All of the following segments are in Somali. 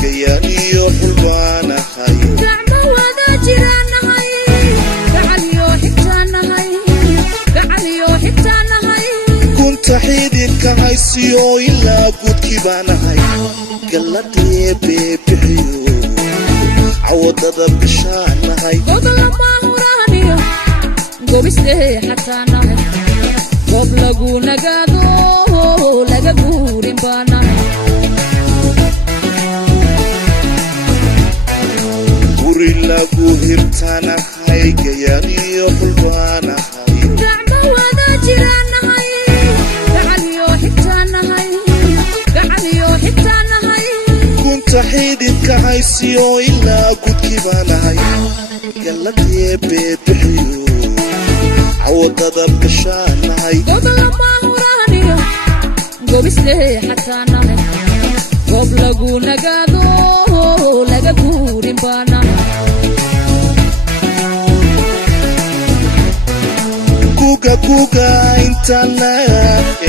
gayaniyo xulbaanahay gacmo wada jiraanahay gacaliyo xigtaanahay gacaliyo xigtaanahay kunta xididka haysiyo ilaa gudkii baanahay galladee beebixiyo cawadada bishaanahay godolama huraaniyo gobislee xataanahay goob lagu nagaado laga guurin baanahay guri lagu hirtaanahay gayaniyo xulbaanahay gacmo wada jiraanahay gacaliyo xigtaanahay gacaliyo xigtaanahay kunta xididka haysiyo ilaa gudkii baanahay galladee beebixiyo cawadada bishaanahay godolama huraaniyo gobislee xataanahay goob lagu nagaado laga guurin baanahay kuga intana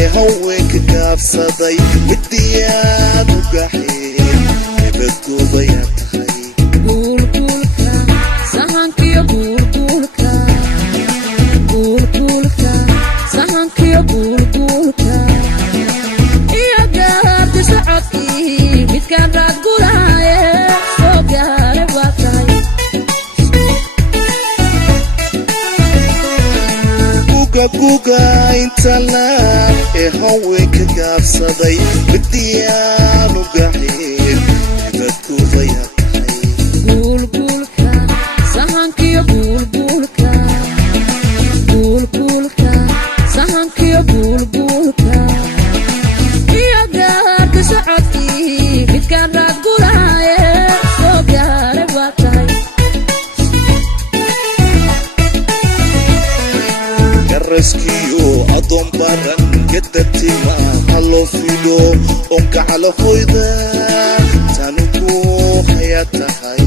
ee haweenka gaabsaday midiyaad u gaxeen ebadgoobayaa tahay guulguulka sahankiyo guulguulka guulguulka sahankiyo guulguulka iyo gaabti socodkii midkaan raad guraaye soo gaare waa tahay kuga intana ee haweenka gaabsaday midiyaad u gaxeen ebadgoobayaa tahay guulguulka sahankiyo guulguulka guulguulka sahankiyo guulguulka iyo gaabti socodkii midkaan raad guraaye soo gaare waa tahay garaskiyo adoon baran gadatima haloo fido oon gacalahoyda tanu ku hayaa tahay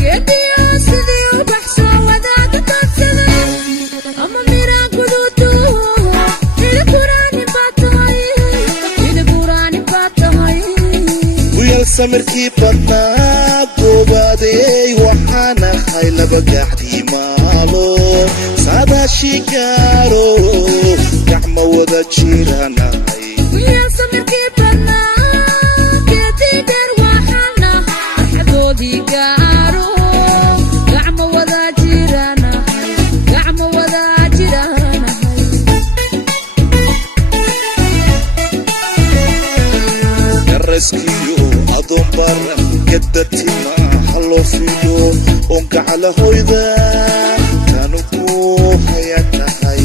geediyo sidii u baxsoo wadaaga taadsaday ama miraan guduudu hidiburaani baa tahay hidiburaani baa tahay guyal samirkii badnaa goobaadey waxaan ahay laba gacdii maalo saadaashii gaaro gacmo wada jiraanahay wiil samirkii badnaa geedii dheer waxaana farxadoodii gaaro gacmo wada jiraanahay gacmo wada jiraanahay garaskiyo adoon baran gadatima haloo fido oon gacalahoyda tanu ku hayaa tahay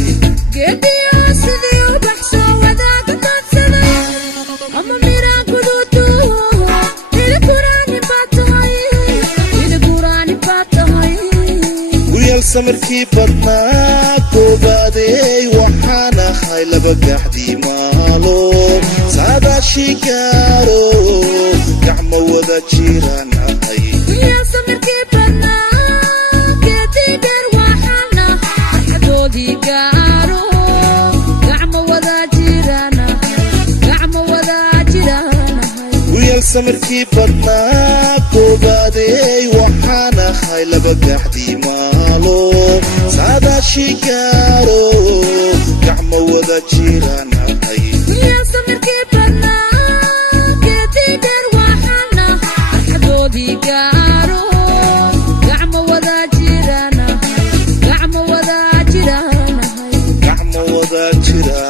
geediyo sidii u baxsoo wadaaga taadsaday ama miraan guduudu hidiburaani baa tahay hidiburaani baa tahay guyal samirkii badnaa goobaadey waxaan ahay laba gacdii maalo saadaashii gaaro gacmo wada jiraanahay wiil samirkii badnaa geedii dheer waxaana farxadoodii gaaro gacmo wada jiraanahay gacmo wada jiraanahay guyal samirkii badnaa goobaadey waxaan ahay laba gacdii maalo saadaashii gaaro gacmo wada jiraanahay wiil samirkii badnaa geedii dheer waxaana farxadoodii gaaro gacmo wada jiraanahay gacmo wada jiraanahay gacmo wada jira